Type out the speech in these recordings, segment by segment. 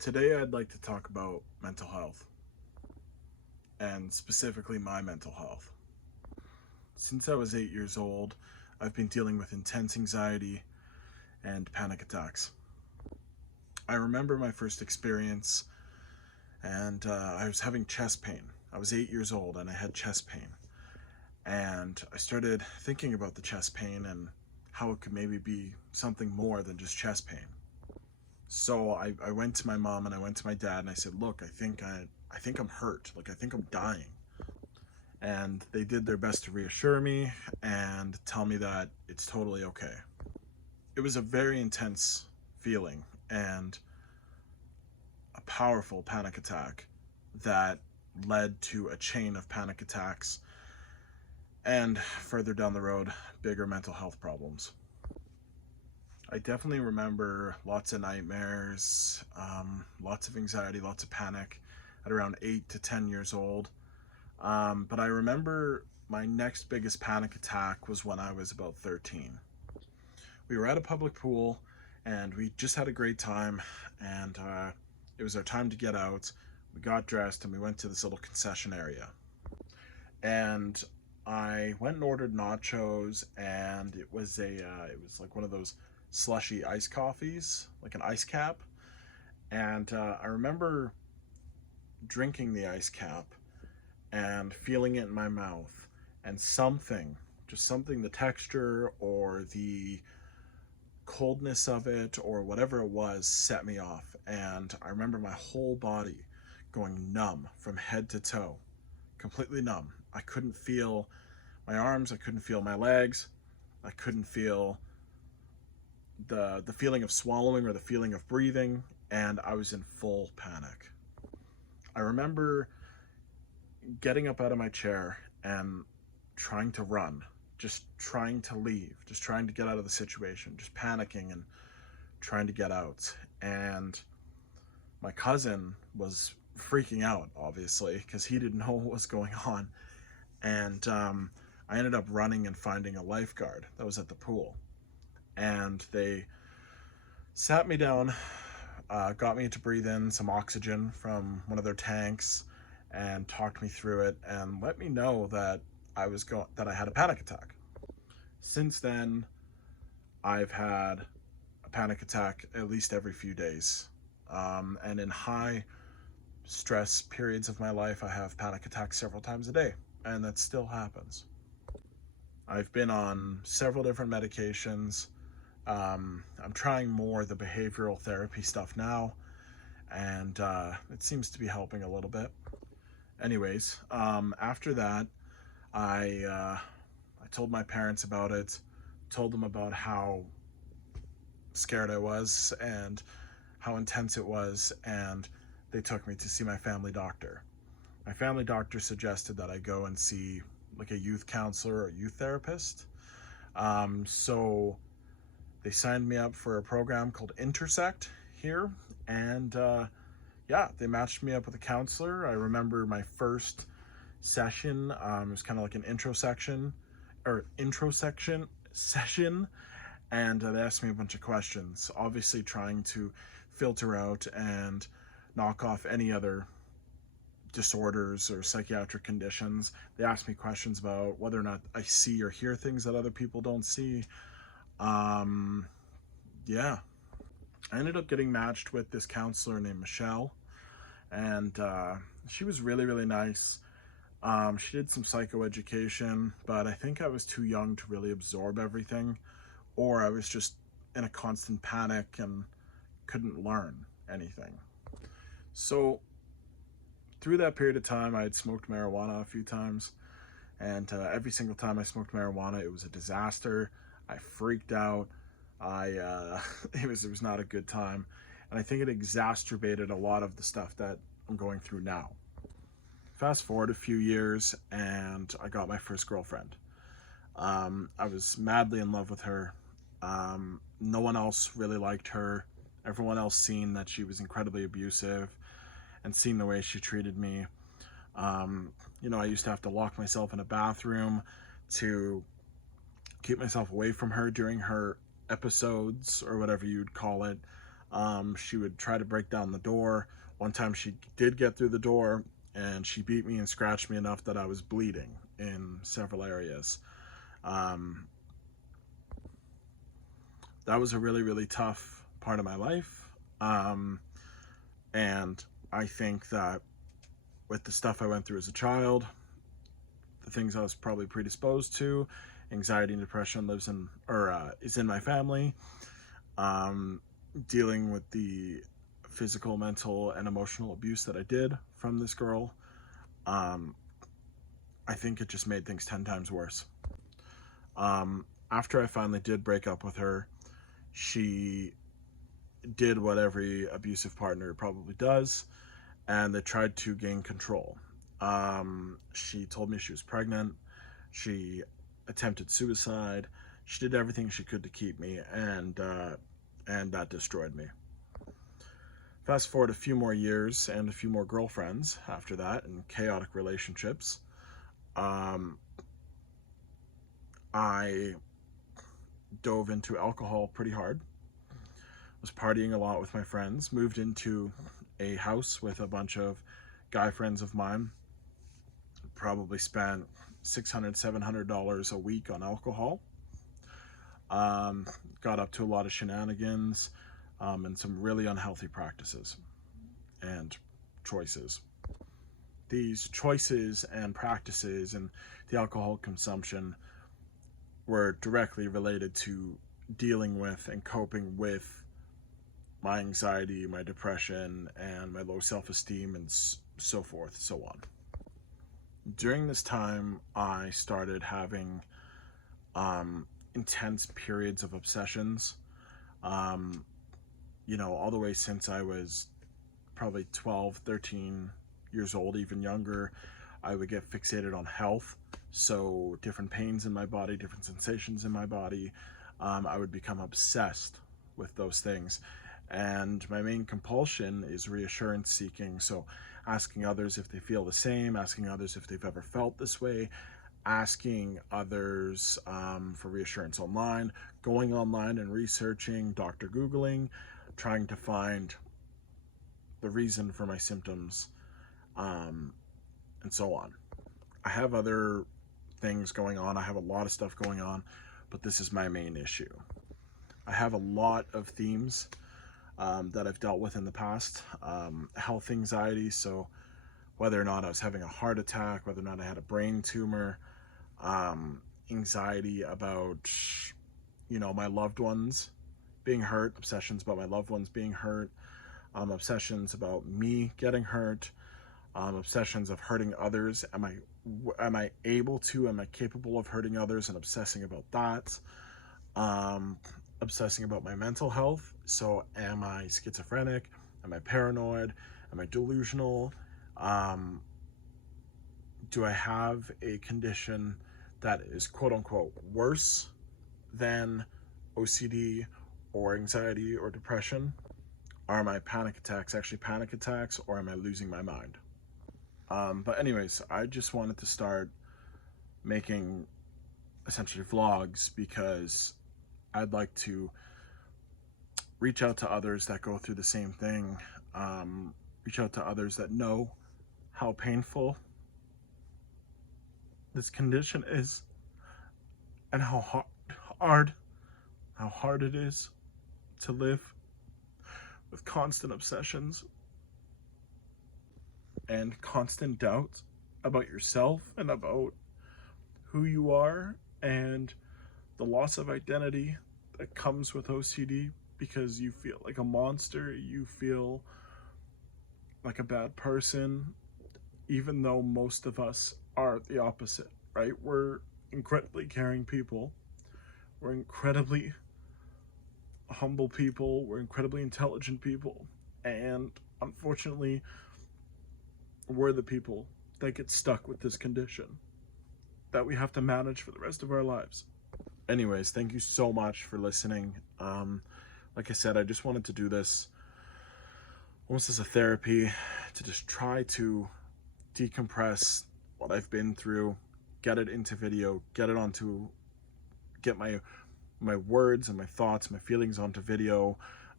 Today, I'd like to talk about mental health, and specifically my mental health. Since I was 8 years old, I've been dealing with intense anxiety and panic attacks. I remember my first experience, and I was having chest pain. I was 8 years old and I had chest pain. And I started thinking about the chest pain and how it could maybe be something more than just chest pain. So I went to my mom and I went to my dad and I said, "Look, I think I'm hurt. Like I think I'm dying." And they did their best to reassure me and tell me that it's totally okay. It was a very intense feeling and a powerful panic attack that led to a chain of panic attacks and further down the road, bigger mental health problems. I definitely remember lots of nightmares, lots of anxiety, lots of panic at around 8 to 10 years old. But I remember my next biggest panic attack was when I was about 13. We were at a public pool and we just had a great time, and it was our time to get out. We got dressed and we went to this little concession area. And I went and ordered nachos, and it was like one of those slushy ice coffees, like an ice cap. And I remember drinking the ice cap and feeling it in my mouth, and just something, the texture or the coldness of it or whatever it was, set me off. And I remember my whole body going numb from head to toe, completely numb. I couldn't feel my arms, I couldn't feel my legs, I couldn't feel the feeling of swallowing or the feeling of breathing, and I was in full panic. I remember getting up out of my chair and trying to run, just trying to leave, just trying to get out of the situation, just panicking and trying to get out. And my cousin was freaking out, obviously, because he didn't know what was going on. And I ended up running and finding a lifeguard that was at the pool. And they sat me down, got me to breathe in some oxygen from one of their tanks, and talked me through it and let me know that I had a panic attack. Since then, I've had a panic attack at least every few days. And in high stress periods of my life, I have panic attacks several times a day, and that still happens. I've been on several different medications. I'm trying more the behavioral therapy stuff now, and it seems to be helping a little bit. Anyways, after that, I told my parents about it, told them about how scared I was and how intense it was, and they took me to see my family doctor. My family doctor suggested that I go and see like a youth counselor or youth therapist. So they signed me up for a program called Intersect here, and yeah, they matched me up with a counselor. I remember my first session, it was kind of like an introsection session, and they asked me a bunch of questions, obviously trying to filter out and knock off any other disorders or psychiatric conditions. They asked me questions about whether or not I see or hear things that other people don't see. Yeah, I ended up getting matched with this counselor named Michelle, and she was really, really nice. She did some psychoeducation, but I think I was too young to really absorb everything, or I was just in a constant panic and couldn't learn anything. So through that period of time, I had smoked marijuana a few times, and every single time I smoked marijuana, it was a disaster. I freaked out. It was not a good time, and I think it exacerbated a lot of the stuff that I'm going through now. Fast forward a few years, and I got my first girlfriend. I was madly in love with her. No one else really liked her. Everyone else seen that she was incredibly abusive and seen the way she treated me. I used to have to lock myself in a bathroom to keep myself away from her during her episodes, or whatever you'd call it. She would try to break down the door. One time she did get through the door, and she beat me and scratched me enough that I was bleeding in several areas. Um, that was a really, really tough part of my life. Um, and I think that with the stuff I went through as a child, the things I was probably predisposed to, anxiety and depression is in my family. Um, Dealing with the physical, mental, and emotional abuse that I did from this girl, um, I think it just made things 10 times worse. After I finally did break up with her, she did what every abusive partner probably does, and they tried to gain control. She told me she was pregnant. She attempted suicide. She did everything she could to keep me, and that destroyed me. Fast forward a few more years and a few more girlfriends after that, and chaotic relationships. Um, I dove into alcohol pretty hard. Was partying a lot with my friends. Moved into a house with a bunch of guy friends of mine. Probably spent $600, $700 a week on alcohol. Um, Got up to a lot of shenanigans, and some really unhealthy practices and choices. These choices and practices and the alcohol consumption were directly related to dealing with and coping with my anxiety, my depression, and my low self-esteem, and so forth, so on. During this time, I started having intense periods of obsessions, um, all the way since I was probably 12, 13 years old, even younger. I would get fixated on health. So different pains in my body, different sensations in my body. I would become obsessed with those things. And my main compulsion is reassurance seeking. So asking others if they feel the same, asking others if they've ever felt this way, asking others for reassurance online, going online and researching, Dr. Googling, trying to find the reason for my symptoms, and so on. I have other things going on. I have a lot of stuff going on, but this is my main issue. I have a lot of themes that I've dealt with in the past. Health anxiety, so whether or not I was having a heart attack, whether or not I had a brain tumor, anxiety about, my loved ones being hurt, obsessions about my loved ones being hurt, obsessions about me getting hurt, obsessions of hurting others. Am I able to? Am I capable of hurting others, and obsessing about that? Obsessing about my mental health. So, am I schizophrenic? Am I paranoid? Am I delusional? Do I have a condition that is quote unquote worse than OCD or anxiety or depression? Are my panic attacks actually panic attacks, or am I losing my mind? But anyways, I just wanted to start making essentially vlogs because I'd like to reach out to others that go through the same thing, reach out to others that know how painful this condition is, and how hard it is to live with constant obsessions and constant doubt about yourself and about who you are, and the loss of identity that comes with OCD, because you feel like a monster, you feel like a bad person, even though most of us are the opposite, right? We're incredibly caring people, we're incredibly humble people, we're incredibly intelligent people, and unfortunately, we're the people that get stuck with this condition that we have to manage for the rest of our lives. Anyways, thank you so much for listening. Like I said, I just wanted to do this almost as a therapy, to just try to decompress what I've been through, get it into video, get my words and my thoughts, my feelings onto video,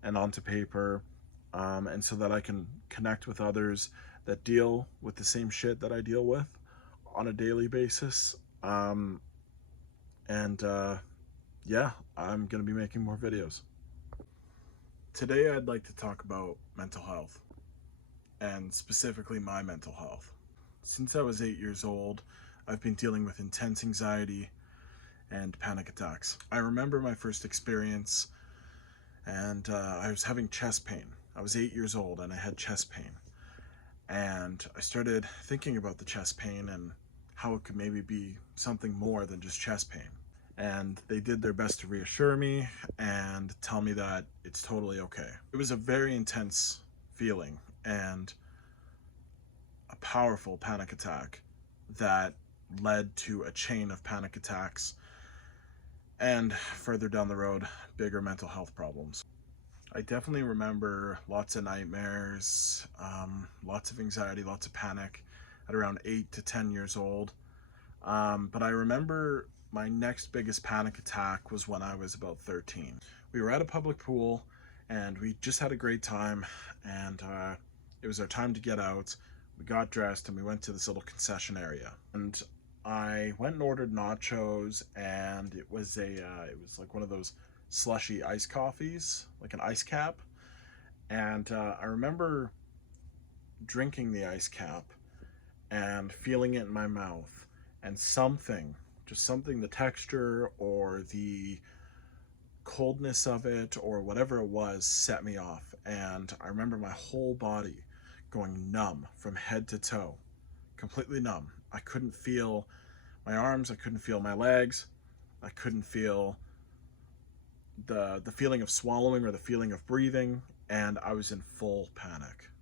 and onto paper, and so that I can connect with others that deal with the same shit that I deal with on a daily basis. And yeah, I'm gonna be making more videos. Today I'd like to talk about mental health, and specifically my mental health. Since I was 8 years old, I've been dealing with intense anxiety and panic attacks. I remember my first experience, and I was having chest pain. I was 8 years old and I had chest pain. And I started thinking about the chest pain and how it could maybe be something more than just chest pain. And they did their best to reassure me and tell me that it's totally okay. It was a very intense feeling and a powerful panic attack that led to a chain of panic attacks and further down the road, bigger mental health problems. I definitely remember lots of nightmares, lots of anxiety, lots of panic at around 8 to 10 years old. But I remember my next biggest panic attack was when I was about 13. We were at a public pool and we just had a great time, and it was our time to get out. We got dressed and we went to this little concession area. And I went and ordered nachos, and it was like one of those slushy iced coffees, like an ice cap. And I remember drinking the ice cap and feeling it in my mouth, and just something, the texture or the coldness of it or whatever it was set me off. And I remember my whole body going numb from head to toe, completely numb. I couldn't feel my arms, I couldn't feel my legs, I couldn't feel the feeling of swallowing or the feeling of breathing, and I was in full panic.